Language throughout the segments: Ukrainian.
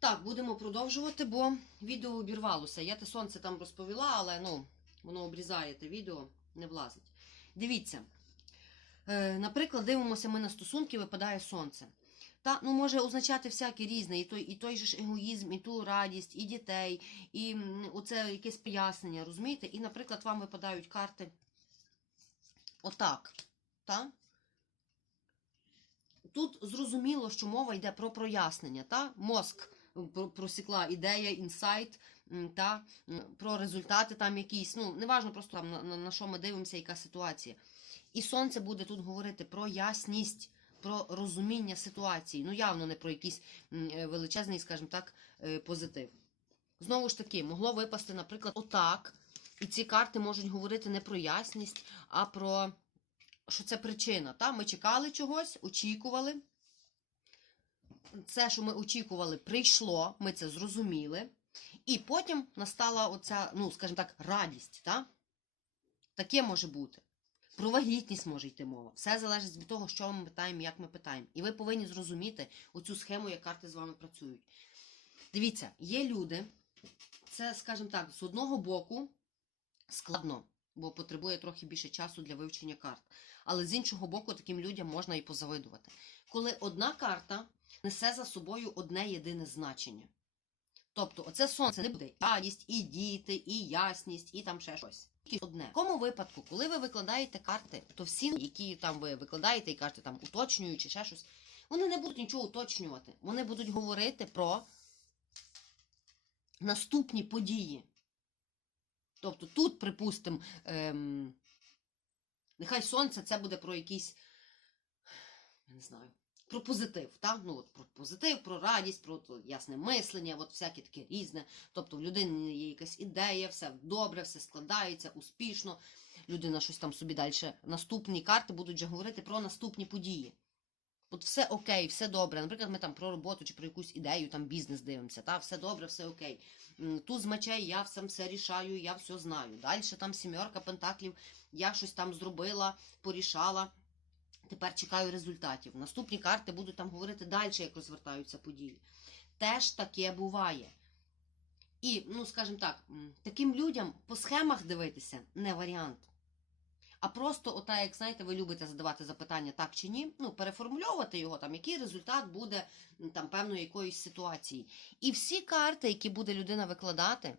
Так, будемо продовжувати, бо відео обірвалося. Я те сонце там розповіла, але ну, воно обрізає те відео, не влазить. Дивіться. Е, наприклад, дивимося ми на стосунки, випадає сонце. Та, ну, може означати всяке різне, і той, і той же ж егоїзм, і ту радість, і дітей, і оце якесь пояснення, розумієте? І, наприклад, вам випадають карти отак. Та? Тут зрозуміло, що мова йде про прояснення, та? мозк просікла ідея, інсайт, та? про результати там якісь. Ну, неважно просто там, на, на, що ми дивимося, яка ситуація. І сонце буде тут говорити про ясність, про розуміння ситуації. Ну, явно не про якийсь е, величезний, скажімо так, е, позитив. Знову ж таки, могло випасти, наприклад, отак. І ці карти можуть говорити не про ясність, а про що це причина. Та? Ми чекали чогось, очікували. Це, що ми очікували, прийшло, ми це зрозуміли. І потім настала оця, ну, скажімо так, радість. Та? Таке може бути. Про вагітність може йти мова. Все залежить від того, що ми питаємо, як ми питаємо. І ви повинні зрозуміти оцю схему, як карти з вами працюють. Дивіться, є люди, це, скажімо так, з одного боку складно, бо потребує трохи більше часу для вивчення карт. Але з іншого боку, таким людям можна і позавидувати. Коли одна карта несе за собою одне єдине значення. Тобто, оце сонце не буде і радість, і діти, і ясність, і там ще щось. Тільки одне. В такому випадку, коли ви викладаєте карти, то всі, які там ви викладаєте і кажете, там уточнюючи ще щось, вони не будуть нічого уточнювати. Вони будуть говорити про наступні події. Тобто тут, припустимо, ем, нехай сонце це буде про якийсь, я не знаю, про позитив. Та? Ну, от, про позитив, про радість, про то, ясне мислення, от всяке таке різне. Тобто в людини є якась ідея, все добре, все складається успішно. Людина щось там собі далі. Наступні карти будуть вже говорити про наступні події. От все окей, все добре. Наприклад, ми там про роботу чи про якусь ідею, там бізнес дивимося, та все добре, все окей. М, Туз мечей, я сам все рішаю, я все знаю. Далі там сімерка пентаклів, я щось там зробила, порішала. Тепер чекаю результатів. Наступні карти будуть там говорити далі, як розвертаються події. Теж таке буває. І, ну, скажімо так, таким людям по схемах дивитися не варіант. А просто, ота, як знаєте, ви любите задавати запитання так чи ні, ну, переформульовувати його, там, який результат буде там, певної якоїсь ситуації. І всі карти, які буде людина викладати,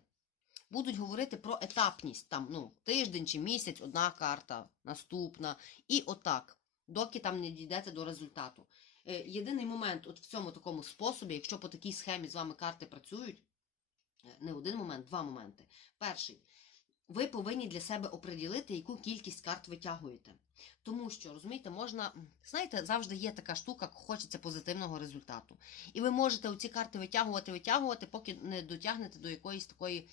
будуть говорити про етапність. Там, ну, тиждень чи місяць, одна карта, наступна. І отак, доки там не дійдете до результату. Е, єдиний момент от в цьому такому способі, якщо по такій схемі з вами карти працюють, е, не один момент, два моменти. Перший. Ви повинні для себе оприділити, яку кількість карт витягуєте. Тому що, розумієте, можна, знаєте, завжди є така штука, хочеться позитивного результату. І ви можете оці карти витягувати, витягувати, поки не дотягнете до якоїсь такої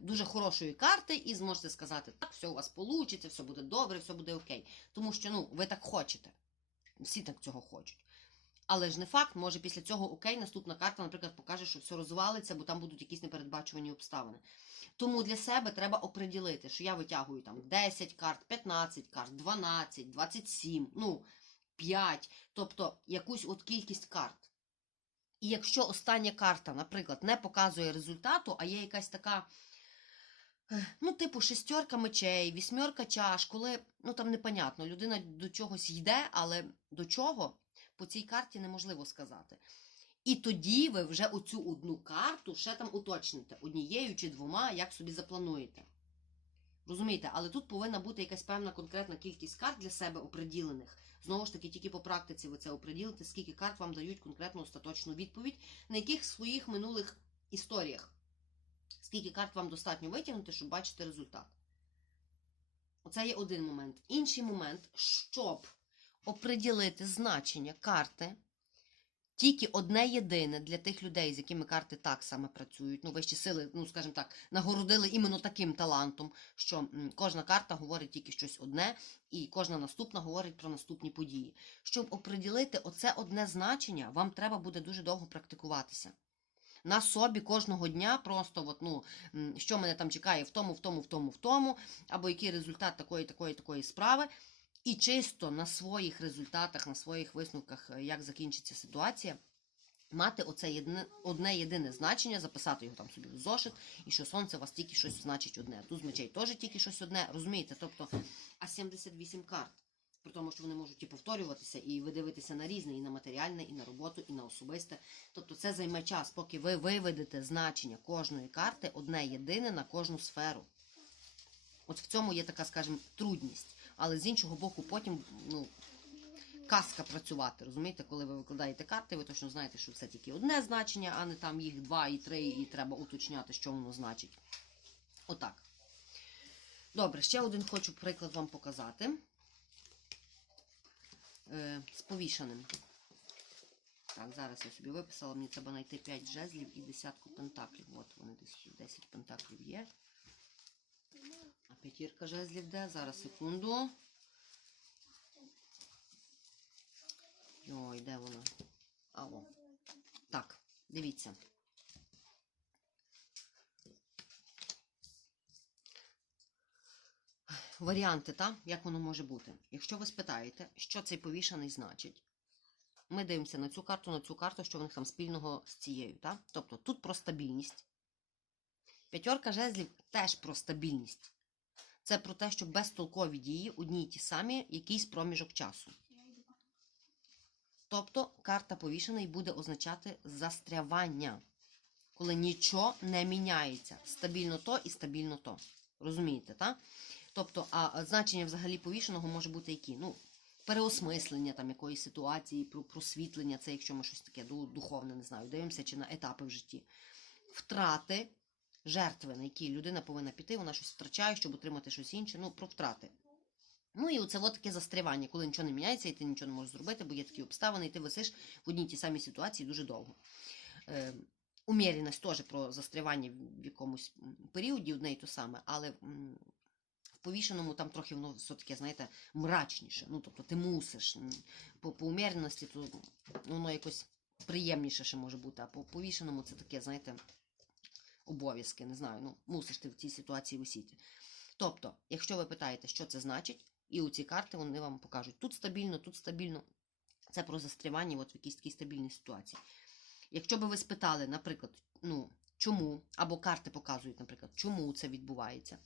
дуже хорошої карти, і зможете сказати, так, все у вас вийде, все буде добре, все буде окей. Тому що ну, ви так хочете. Всі так цього хочуть. Але ж не факт, може після цього окей, наступна карта, наприклад, покаже, що все розвалиться, бо там будуть якісь непередбачувані обставини. Тому для себе треба оприділити, що я витягую там 10 карт, 15 карт, 12, 27, ну, 5, тобто якусь от кількість карт. І якщо остання карта, наприклад, не показує результату, а є якась така, е, ну, типу, шестерка мечей, вісьмерка чаш, коли, ну там непонятно, людина до чогось йде, але до чого по цій карті неможливо сказати. І тоді ви вже оцю одну карту ще там уточните однією чи двома, як собі заплануєте. Розумієте, але тут повинна бути якась певна конкретна кількість карт для себе оприділених. Знову ж таки, тільки по практиці ви це оприділите, скільки карт вам дають конкретну остаточну відповідь, на яких своїх минулих історіях. Скільки карт вам достатньо витягнути, щоб бачити результат. Оце є один момент. Інший момент, щоб оприділити значення карти, тільки одне єдине для тих людей, з якими карти так саме працюють. Ну, вищі сили, ну, скажімо так, нагородили іменно таким талантом, що кожна карта говорить тільки щось одне, і кожна наступна говорить про наступні події. Щоб оприділити оце одне значення, вам треба буде дуже довго практикуватися. На собі кожного дня просто, от, ну, що мене там чекає в тому, в тому, в тому, в тому, або який результат такої, такої, такої справи. І чисто на своїх результатах, на своїх висновках, е, як закінчиться ситуація, мати оце єдине, одне єдине значення, записати його там собі в зошит, і що сонце у вас тільки щось значить одне. Тут з мечей теж тільки щось одне, розумієте? Тобто, а 78 карт. При тому, що вони можуть і повторюватися, і ви дивитеся на різне, і на матеріальне, і на роботу, і на особисте. Тобто це займе час, поки ви виведете значення кожної карти одне єдине на кожну сферу. От в цьому є така, скажімо, трудність. Але з іншого боку, потім ну, казка працювати. Розумієте, коли ви викладаєте карти, ви точно знаєте, що це тільки одне значення, а не там їх два і три, і треба уточняти, що воно значить. Отак. Добре, ще один хочу приклад вам показати. Е, з повішеним. Так, зараз я собі виписала, мені треба знайти 5 жезлів і десятку пентаклів. От вони десь 10 пентаклів є. А п'ятірка жезлів де? Зараз секунду. Ой, де вона? А, о. Так, дивіться. Варіанти, так? Як воно може бути? Якщо ви спитаєте, що цей повішаний значить, ми дивимося на цю карту, на цю карту, що в них там спільного з цією. Так? Тобто тут про стабільність. П'ятерка жезлів теж про стабільність. Це про те, що безтолкові дії одні й ті самі, якийсь проміжок часу. Тобто карта повішений буде означати застрявання, коли нічого не міняється. Стабільно то і стабільно то. Розумієте, так? Тобто, а значення взагалі повішеного може бути які? Ну, переосмислення там якоїсь ситуації, просвітлення, це якщо ми щось таке духовне, не знаю, дивимося чи на етапи в житті. Втрати, жертви, на які людина повинна піти, вона щось втрачає, щоб отримати щось інше, ну, про втрати. Ну і оце от таке застрявання, коли нічого не міняється, і ти нічого не можеш зробити, бо є такі обставини, і ти висиш в одній тій самій ситуації дуже довго. Е, уміряність теж про застрявання в якомусь періоді одне і то саме, але повішеному там трохи воно все таке, знаєте, мрачніше. Ну, тобто ти мусиш. По, по уміряності то воно якось приємніше ще може бути, а по повішеному це таке, знаєте, обов'язки, не знаю, ну, мусиш ти в цій ситуації висіти. Тобто, якщо ви питаєте, що це значить, і у ці карти вони вам покажуть тут стабільно, тут стабільно. Це про застрівання от в якійсь такій стабільній ситуації. Якщо би ви спитали, наприклад, ну, чому, або карти показують, наприклад, чому це відбувається,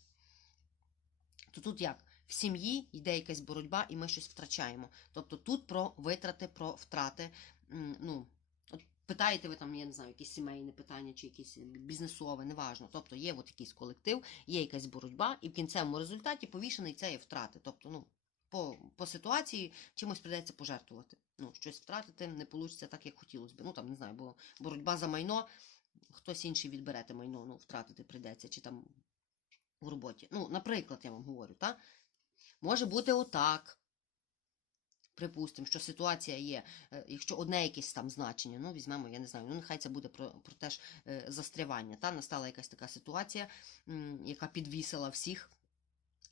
то тут як? В сім'ї йде якась боротьба, і ми щось втрачаємо. Тобто тут про витрати, про втрати. Ну, от питаєте ви там, я не знаю, якісь сімейне питання чи якесь бізнесове, неважно. Тобто є от якийсь колектив, є якась боротьба, і в кінцевому результаті повішений це є втрати. Тобто, ну, по, по ситуації чимось прийдеться пожертвувати. Ну, щось втратити не вийде так, як хотілося б. Ну там не знаю, бо боротьба за майно, хтось інший відберете майно, ну, втратити прийдеться, чи там в роботі. Ну, наприклад, я вам говорю, так? Може бути отак. Припустимо, що ситуація є, е, якщо одне якесь там значення, ну візьмемо, я не знаю, ну нехай це буде про, про теж е, застрявання. Та настала якась така ситуація, яка підвісила всіх.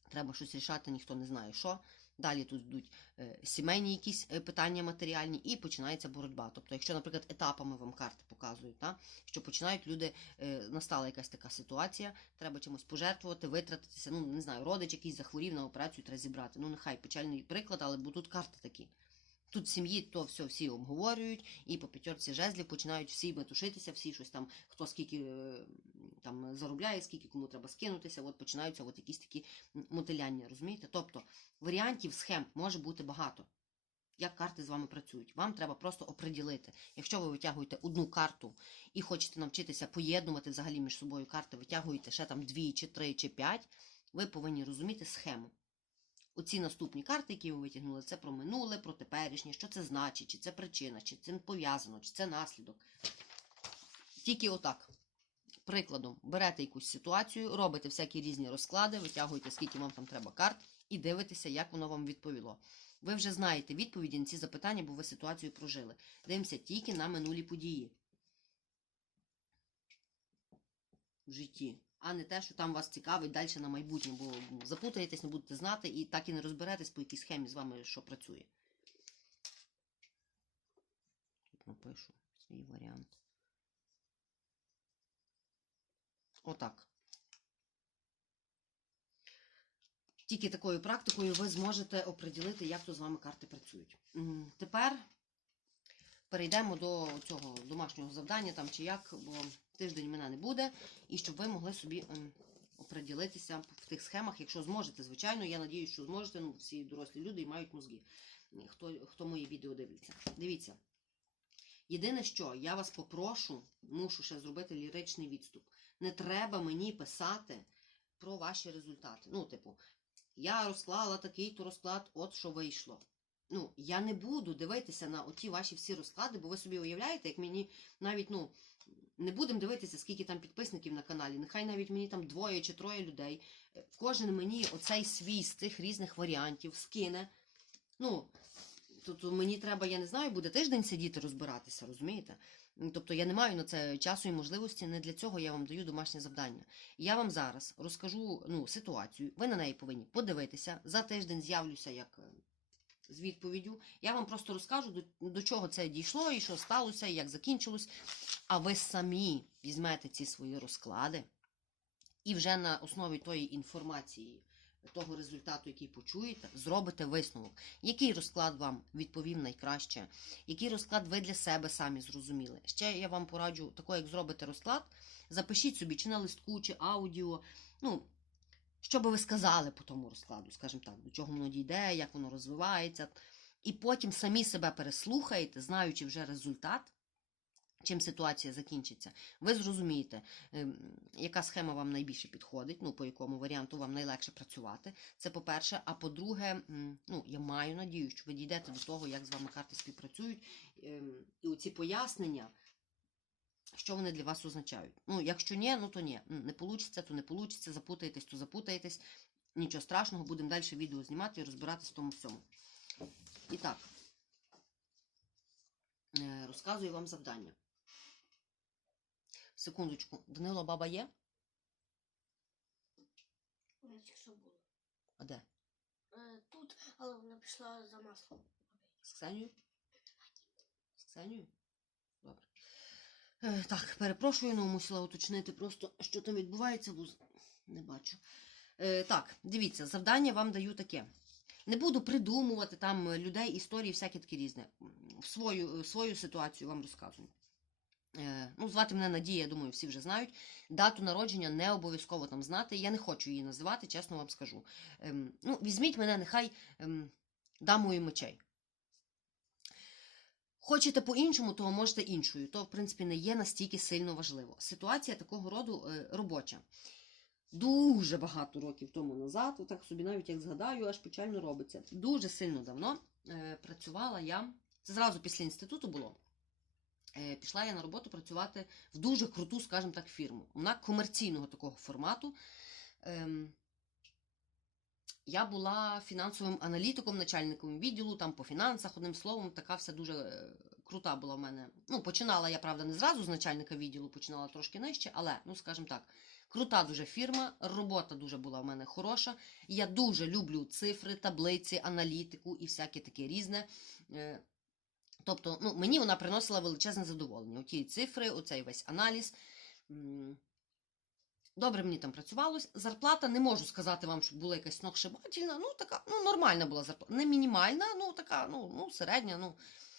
Треба щось рішати, ніхто не знає що. Далі тут йдуть е, сімейні якісь е, питання матеріальні, і починається боротьба. Тобто, якщо, наприклад, етапами вам карти показують, та, що починають люди, е, настала якась така ситуація, треба чимось пожертвувати, витратитися. Ну, не знаю, родич якийсь захворів на операцію, треба зібрати. Ну, нехай печальний приклад, але бо тут карти такі. Тут сім'ї то все всі обговорюють, і по п'ятерці жезлів починають всі метушитися, всі щось там, хто скільки там заробляє, скільки кому треба скинутися, от починаються от якісь такі мотиляння, розумієте? Тобто варіантів, схем може бути багато. Як карти з вами працюють? Вам треба просто оприділити. Якщо ви витягуєте одну карту і хочете навчитися поєднувати взагалі між собою карти, витягуєте ще там дві, чи три, чи п'ять, ви повинні розуміти схему. Оці наступні карти, які ви витягнули, це про минуле, про теперішнє, що це значить, чи це причина, чи це пов'язано, чи це наслідок. Тільки отак. Прикладом, берете якусь ситуацію, робите всякі різні розклади, витягуєте, скільки вам там треба карт, і дивитеся, як воно вам відповіло. Ви вже знаєте відповіді на ці запитання, бо ви ситуацію прожили. Дивимося тільки на минулі події в житті, а не те, що там вас цікавить далі на майбутнє, бо запутаєтесь, не будете знати і так і не розберетесь, по якій схемі з вами що працює. Тут напишу свій варіант. Отак. Тільки такою практикою ви зможете оприділити, як то з вами карти працюють. Тепер перейдемо до цього домашнього завдання там чи як, бо тиждень мене не буде, і щоб ви могли собі ем, оприділитися в тих схемах, якщо зможете, звичайно. Я надіюсь, що зможете. Ну, всі дорослі люди і мають мозги. Хто, хто мої відео дивиться. Дивіться. Єдине, що я вас попрошу, мушу ще зробити ліричний відступ. Не треба мені писати про ваші результати. Ну, типу, я розклала такий-то розклад, от що вийшло. Ну, я не буду дивитися на оті ваші всі розклади, бо ви собі уявляєте, як мені навіть, ну, не будемо дивитися, скільки там підписників на каналі. Нехай навіть мені там двоє чи троє людей. е, Кожен мені оцей свій з цих різних варіантів скине. Ну, тобто мені треба, я не знаю, буде тиждень сидіти розбиратися, розумієте? М, Тобто я не маю на це часу і можливості, не для цього я вам даю домашнє завдання. Я вам зараз розкажу ну, ситуацію, ви на неї повинні подивитися. За тиждень з'явлюся як е, з відповіддю. Я вам просто розкажу, до, до чого це дійшло, і що сталося, і як закінчилось. А ви самі візьмете ці свої розклади і вже на основі тої інформації, того результату, який почуєте, зробите висновок. Який розклад вам відповів найкраще? Який розклад ви для себе самі зрозуміли? Ще я вам пораджу, тако, як зробите розклад, запишіть собі чи на листку, чи аудіо. Ну, що би ви сказали по тому розкладу, скажімо так, до чого воно дійде, як воно розвивається. І потім самі себе переслухаєте, знаючи вже результат, чим ситуація закінчиться, ви зрозумієте, ем, яка схема вам найбільше підходить, ну, по якому варіанту вам найлегше працювати. Це по-перше. А по-друге, ну, я маю надію, що ви дійдете до того, як з вами карти співпрацюють. ем, І оці пояснення, що вони для вас означають. Ну, якщо ні, ну то ні. Не вийде, то не вийде, запутаєтесь, то запутаєтесь. Нічого страшного, будемо далі відео знімати і розбиратись в тому всьому. І так, е, розказую вам завдання. Секундочку, Данило, баба є? Що була. А де? Е, Тут, але вона пішла за маслом. З Ксенією? З Ксенією? Добре. Е, так, перепрошую, але мусила уточнити просто, що там відбувається, бо не бачу. Е, так, дивіться, завдання вам даю таке. Не буду придумувати там людей, історії, всякі такі різне. В свою, свою ситуацію вам розказую. Е, ну, звати мене Надія, я думаю, всі вже знають. Дату народження не обов'язково там знати. Я не хочу її називати, чесно вам скажу. Ем, ну, візьміть мене, нехай ем, дамою мечей. Хочете по-іншому, то можете іншою. То, в принципі, не є настільки сильно важливо. Ситуація такого роду е, робоча. Дуже багато років тому назад, отак собі навіть як згадаю, аж печально робиться. Дуже сильно давно е, працювала я. Це зразу після інституту було. Е, пішла я на роботу працювати в дуже круту, скажімо так, фірму. Вона комерційного такого формату. Ем, я була фінансовим аналітиком, начальником відділу, там по фінансах, одним словом, така вся дуже е, крута була в мене. Ну, починала я, правда, не зразу з начальника відділу, починала трошки нижче, але, ну, скажімо так, крута дуже фірма, робота дуже була в мене хороша. Я дуже люблю цифри, таблиці, аналітику і всяке таке різне. Тобто, ну, мені вона приносила величезне задоволення. Оті цифри, оцей весь аналіз. Добре мені там працювалось. Зарплата не можу сказати вам, щоб була якась сногсшибательна. Ну, така, ну, нормальна була зарплата. Не мінімальна, ну така, ну, ну, середня. Ну.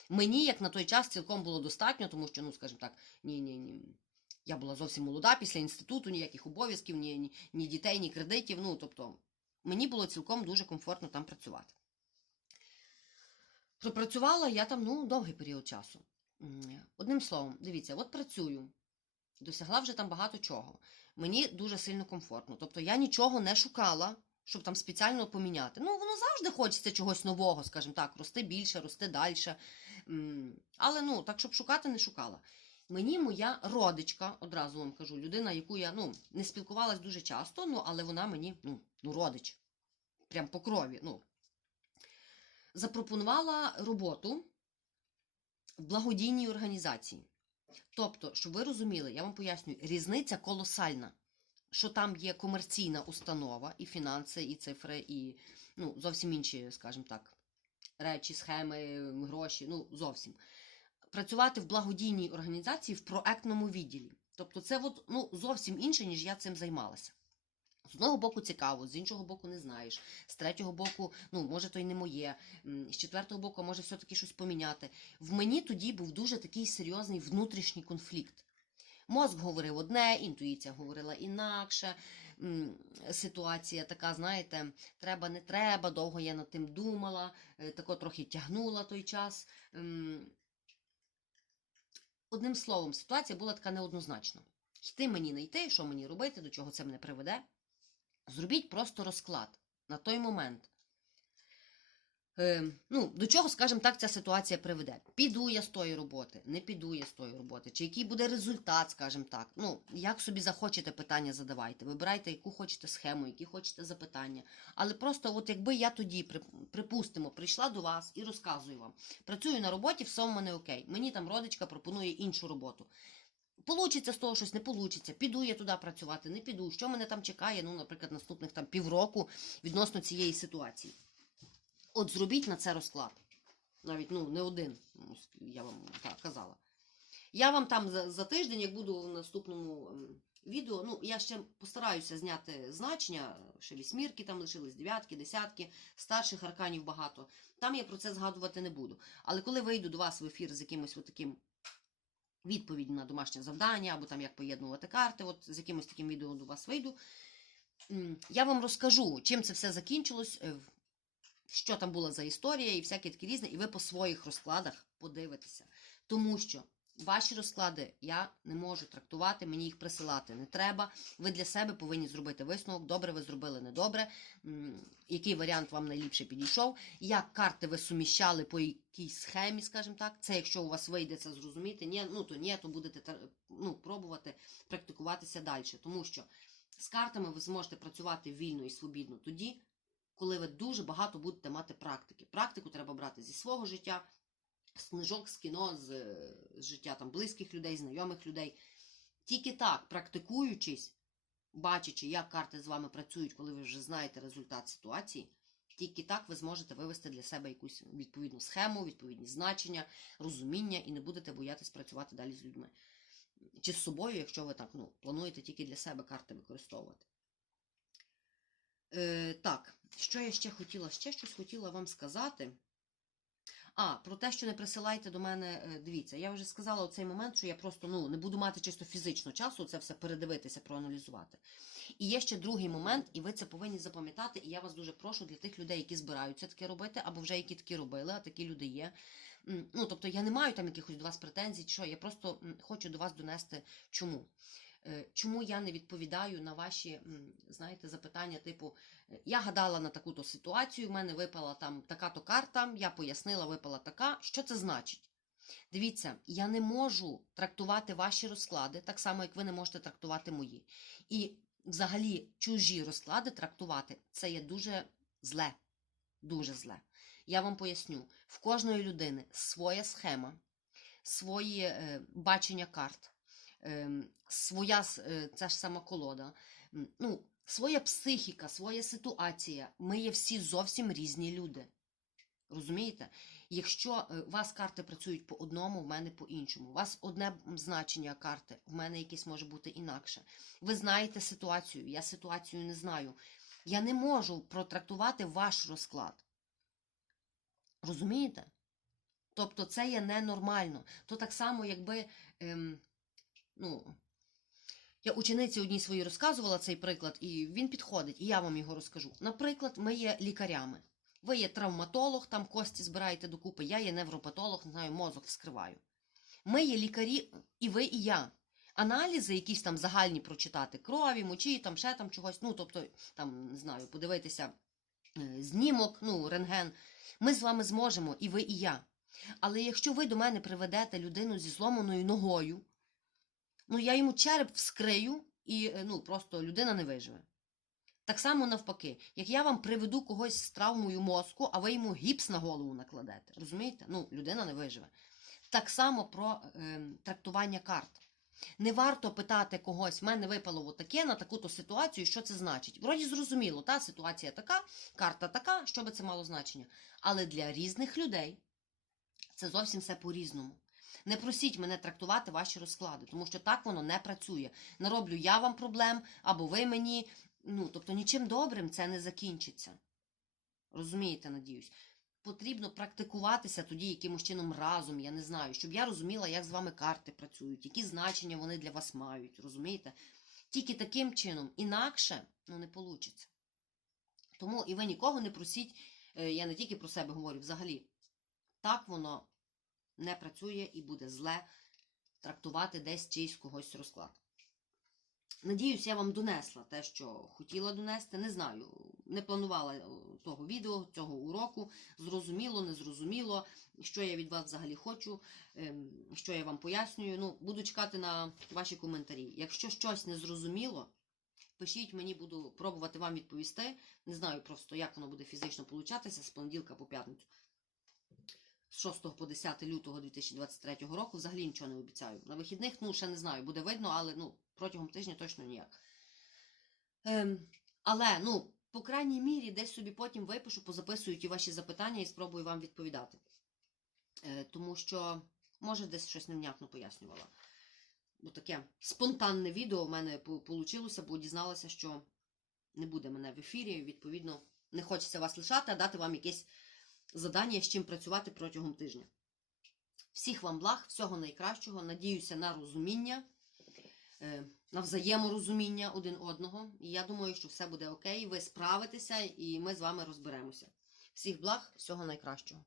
Мені, як на той час, цілком було достатньо, тому що, ну, скажімо так, ні, ні, ні. Я була зовсім молода після інституту, ніяких обов'язків, ні, ні, ні дітей, ні кредитів. Ну, тобто, мені було цілком дуже комфортно там працювати. Пропрацювала я там ну, довгий період часу. Одним словом, дивіться, от працюю, досягла вже там багато чого. Мені дуже сильно комфортно. Тобто я нічого не шукала, щоб там спеціально поміняти. Ну, воно завжди хочеться чогось нового, скажімо так, рости більше, рости далі. Але ну, так, щоб шукати, не шукала. Мені моя родичка, одразу вам кажу, людина, яку я ну, не спілкувалась дуже часто, ну, але вона мені ну, ну, родич. Прям по крові. Ну, запропонувала роботу в благодійній організації. Тобто, щоб ви розуміли, я вам пояснюю, різниця колосальна, що там є комерційна установа, і фінанси, і цифри, і ну, зовсім інші, скажімо так, речі, схеми, гроші, ну зовсім. Працювати в благодійній організації в проектному відділі. Тобто, це от, ну, зовсім інше, ніж я цим займалася. З одного боку цікаво, з іншого боку не знаєш. З третього боку, ну, може, то й не моє. З четвертого боку, може все-таки щось поміняти. В мені тоді був дуже такий серйозний внутрішній конфлікт. Мозк говорив одне, інтуїція говорила інакше. Ситуація така, знаєте, треба, не треба, довго я над тим думала, е, тако трохи тягнула той час. Одним словом, ситуація була така неоднозначна. Йти мені не йти, що мені робити, до чого це мене приведе. Зробіть просто розклад на той момент. Е, ну, до чого, скажімо так, ця ситуація приведе. Піду я з тої роботи, не піду я з тої роботи, чи який буде результат, скажімо так. Ну, як собі захочете питання задавайте. Вибирайте, яку хочете схему, які хочете запитання. Але просто, от якби я тоді, при- припустимо, прийшла до вас і розказую вам. Працюю на роботі, все в мене окей. Мені там родичка пропонує іншу роботу. Получиться з того щось, не получиться. Піду я туди працювати, не піду. Що мене там чекає, ну, наприклад, наступних там півроку відносно цієї ситуації. От зробіть на це розклад. Навіть ну, не один, я вам так казала. Я вам там за, за тиждень, як буду в наступному ем, відео, ну, я ще постараюся зняти значення, ще вісьмірки там лишились, дев'ятки, десятки, старших арканів багато. Там я про це згадувати не буду. Але коли вийду до вас в ефір з якимось таким відповідь на домашнє завдання, або там як поєднувати карти, от з якимось таким відео до вас вийду, я вам розкажу, чим це все закінчилось, е, що там була за історія і всякі такі різні, і ви по своїх розкладах подивитеся. Тому що ваші розклади я не можу трактувати, мені їх присилати не треба. Ви для себе повинні зробити висновок. Добре, ви зробили недобре. Який варіант вам найліпше підійшов? Як карти ви суміщали по якійсь схемі, скажімо так. Це якщо у вас вийде це зрозуміти, ні, ну то ні, то будете ну, пробувати практикуватися далі. Тому що з картами ви зможете працювати вільно і свобідно тоді, коли ви дуже багато будете мати практики. Практику треба брати зі свого життя, з книжок, з кіно, з, з життя там близьких людей, знайомих людей. Тільки так, практикуючись, бачачи, як карти з вами працюють, коли ви вже знаєте результат ситуації, тільки так ви зможете вивести для себе якусь відповідну схему, відповідні значення, розуміння і не будете боятись працювати далі з людьми. Чи з собою, якщо ви так ну, плануєте тільки для себе карти використовувати. Е, так, що я ще хотіла? Ще щось хотіла вам сказати. А, про те, що не присилайте до мене, е, дивіться, я вже сказала у цей момент, що я просто ну, не буду мати чисто фізично часу це все передивитися, проаналізувати. І є ще другий момент, і ви це повинні запам'ятати. І я вас дуже прошу для тих людей, які збираються таке робити, або вже які такі робили, а такі люди є. Ну, тобто я не маю там якихось до вас претензій, що я просто хочу до вас донести чому. Е, Чому я не відповідаю на ваші, знаєте, запитання, типу, я гадала на таку-то ситуацію, в мене випала там така-то карта, я пояснила, випала така. Що це значить? Дивіться, я не можу трактувати ваші розклади, так само, як ви не можете трактувати мої. І взагалі чужі розклади трактувати це є дуже зле. Дуже зле. Я вам поясню: в кожної людини своя схема, своє е, бачення карт, е, своя е, ця ж сама колода, ну, своя психіка, своя ситуація. Ми є всі зовсім різні люди. Розумієте? Якщо е, у вас карти працюють по одному, в мене по іншому. У вас одне значення карти, в мене якесь може бути інакше. Ви знаєте ситуацію, я ситуацію не знаю. Я не можу протрактувати ваш розклад. Розумієте? Тобто це є ненормально. То так само, якби. Ем, ну, я учениці одній своїй розказувала цей приклад, і він підходить, і я вам його розкажу. Наприклад, ми є лікарями. Ви є травматолог, там кості збираєте докупи, я є невропатолог, не знаю, мозок вскриваю. Ми є лікарі, і ви, і я. Аналізи, якісь там загальні прочитати, крові, мочі, там ще там чогось, ну, тобто, там, не знаю, подивитися е, знімок, ну, рентген. Ми з вами зможемо, і ви, і я. Але якщо ви до мене приведете людину зі зломаною ногою, ну я йому череп вскрию, і е, ну, просто людина не виживе. Так само навпаки, як я вам приведу когось з травмою мозку, а ви йому гіпс на голову накладете. Розумієте? Ну, людина не виживе. Так само про е, трактування карт. Не варто питати когось, в мене випало таке на таку-то ситуацію, що це значить. Вроді зрозуміло, та ситуація така, карта така, що би це мало значення. Але для різних людей це зовсім все по-різному. Не просіть мене трактувати ваші розклади, тому що так воно не працює. Нароблю я вам проблем, або ви мені. ну, тобто нічим добрим це не закінчиться. Розумієте, надіюсь. Потрібно практикуватися тоді якимось чином разом, я не знаю, щоб я розуміла, як з вами карти працюють, які значення вони для вас мають, розумієте? Тільки таким чином, інакше ну, не вийде. Тому і ви нікого не просіть, е, я не тільки про себе говорю, взагалі. Так воно не працює і буде зле трактувати десь чийсь когось розклад. Надіюсь, я вам донесла те, що хотіла донести. Не знаю, не планувала е, того відео, цього уроку. Зрозуміло, незрозуміло, що я від вас взагалі хочу, ем, що я вам пояснюю. Ну, буду чекати на ваші коментарі. Якщо щось незрозуміло, пишіть мені, буду пробувати вам відповісти. Не знаю просто, як воно буде фізично получатися з понеділка по п'ятницю. З 6 по 10 лютого 2023 року взагалі нічого не обіцяю. На вихідних, ну, ще не знаю, буде видно, але ну, протягом тижня точно ніяк. Ем, але, ну, по крайній мірі, десь собі потім випишу, позаписую ті ваші запитання і спробую вам відповідати. Е, тому що, може, десь щось невнятно пояснювала. Ну, таке спонтанне відео в мене вийшло, бо дізналася, що не буде мене в ефірі. Відповідно, не хочеться вас лишати, а дати вам якесь задання, з чим працювати протягом тижня. Всіх вам благ, всього найкращого. Надіюся на розуміння, е, на взаєморозуміння один одного. І я думаю, що все буде окей. Ви справитеся, і ми з вами розберемося. Всіх благ, всього найкращого.